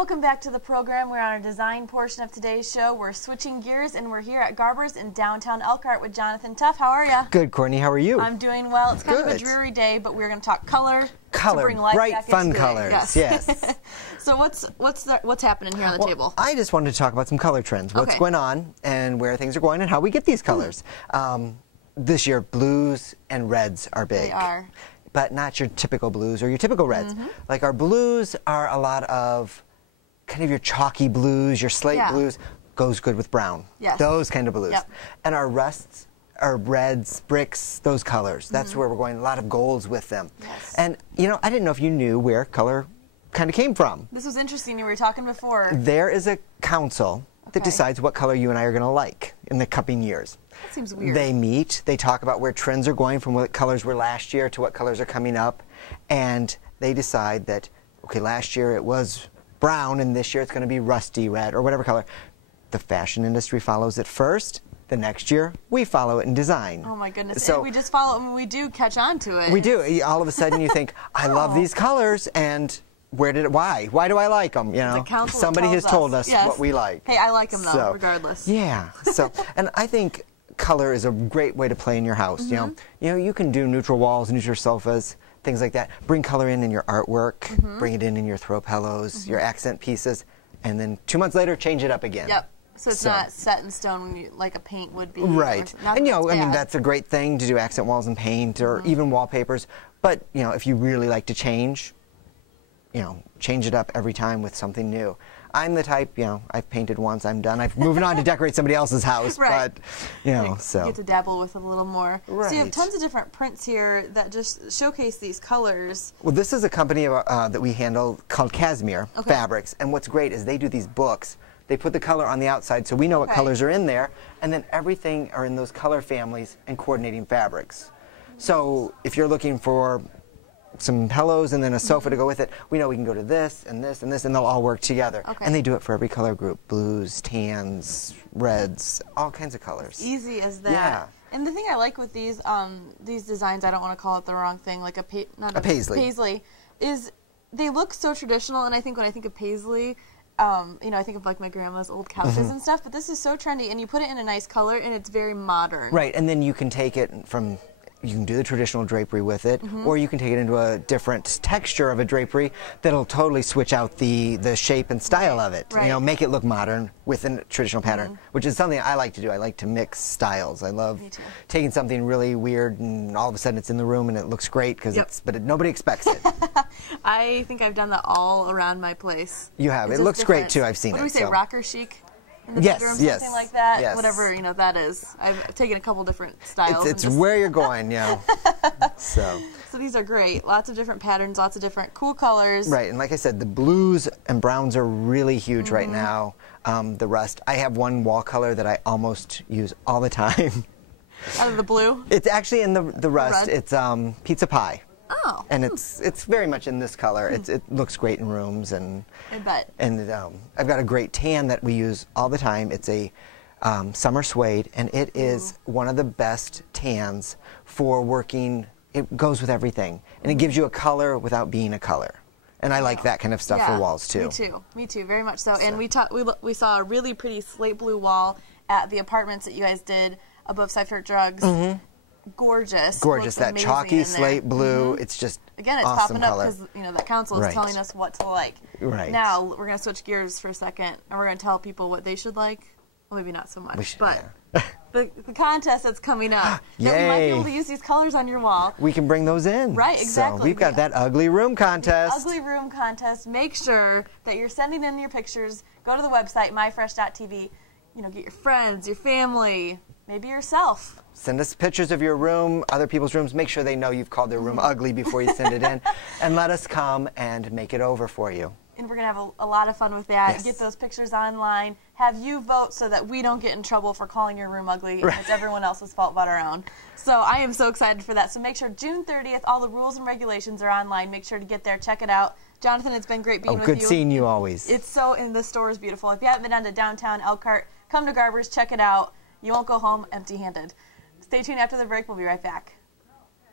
Welcome back to the program. We're on our design portion of today's show. We're switching gears, and we're here at Garber's in downtown Elkhart with Jonathon Tuff. How are you? Good, Courtney. How are you? I'm doing well. It's kind of a dreary day, but we're going to talk color. Color, to bring life bright, back fun into colors. Yes. So what's happening here on the table? I just wanted to talk about some color trends. What's going on and where things are going and how we get these colors. This year, blues and reds are big. They are. But not your typical blues or your typical reds. Like our blues are a lot of kind of your chalky blues, your slate blues, goes good with brown. Yes. Those kind of blues. Yep. And our rusts, our reds, bricks, those colors. That's where we're going, a lot of golds with them. Yes. And, you know, I didn't know if you knew where color kind of came from. This was interesting. You were talking before. There is a council that decides what color you and I are going to like in the coming years. That seems weird. They meet, they talk about where trends are going from what colors were last year to what colors are coming up, and they decide that, okay, last year it was brown and this year it's going to be rusty red or whatever color. The fashion industry follows it first. The next year we follow it in design. Oh my goodness. So and we just follow, I mean, we do catch on to it. We do. All of a sudden you think, I love these colors, and why do I like them? You know, somebody has told us what we like. Hey, I like them though, regardless. Yeah. So, and I think color is a great way to play in your house. You know, you can do neutral walls, neutral sofas, things like that. Bring color in your artwork. Bring it in your throw pillows, your accent pieces, and then 2 months later, change it up again. Yep. So it's not set in stone when you, like a paint would be. Right. And you know, I mean, that's a great thing to do accent walls and paint, or even wallpapers. But you know, if you really like to change, you know, change it up every time with something new. I'm the type, you know, I've painted once, I'm done. I'm moving on to decorate somebody else's house, but, you know, You get to dabble with it a little more. Right. So you have tons of different prints here that just showcase these colors. Well, this is a company that we handle called Casimir Fabrics, and what's great is they do these books. They put the color on the outside so we know what colors are in there, and then everything are in those color families and coordinating fabrics. So if you're looking for some pillows and then a sofa to go with it, we know we can go to this and this and this, and they'll all work together. And they do it for every color group: blues, tans, reds, all kinds of colors. Easy as that. Yeah. And the thing I like with these designs, I don't want to call it the wrong thing, like a paisley, is they look so traditional. And I think when I think of paisley, you know, I think of like my grandma's old couches and stuff. But this is so trendy, and you put it in a nice color, and it's very modern. Right. And then you can take it from. You can do the traditional drapery with it, or you can take it into a different texture of a drapery that'll totally switch out the shape and style of it. You know, make it look modern with a traditional pattern, which is something I like to do. I like to mix styles. I love taking something really weird and all of a sudden it's in the room and it looks great because nobody expects it. I think I've done that all around my place. You have. It looks great too. I've seen it. What do we say, rocker chic? In the bedroom, something like that, whatever, you know, that is. I've taken a couple different styles. It's where you're going, yeah. So these are great. Lots of different patterns, lots of different cool colors. Right, and like I said, the blues and browns are really huge right now. The rust. I have one wall color that I almost use all the time. Out of the blue? It's actually in the rust. It's pizza pie. Oh. And it's very much in this color. It looks great in rooms, and I bet. And I've got a great tan that we use all the time. It's a summer suede, and it is one of the best tans for working. It goes with everything, and it gives you a color without being a color. And I like that kind of stuff for walls too. Me too. Me too. Very much so. And we saw a really pretty slate blue wall at the apartments that you guys did above Seifert Drugs. Gorgeous. Gorgeous. That chalky slate blue. It's just again, it's awesome popping up because you know that council is telling us what to like. Right. Now we're going to switch gears for a second, and we're going to tell people what they should like. Well, maybe not so much, but the contest that's coming up. Now, you might be able to use these colors on your wall. We can bring those in. Right. Exactly. So we've got that ugly room contest. Ugly room contest. Make sure that you're sending in your pictures. Go to the website myfresh.tv. You know, get your friends, your family, maybe yourself. Send us pictures of your room, other people's rooms. Make sure they know you've called their room ugly before you send it in. And let us come and make it over for you. And we're going to have a lot of fun with that. Get those pictures online. Have you vote so that we don't get in trouble for calling your room ugly. It's everyone else's fault but our own. So I am so excited for that. So make sure June 30th, all the rules and regulations are online. Make sure to get there. Check it out. Jonathon, it's been great being with you. Good seeing you always. It's and the store is beautiful. If you haven't been down to downtown Elkhart, come to Garber's. Check it out. You won't go home empty-handed. Stay tuned after the break. We'll be right back.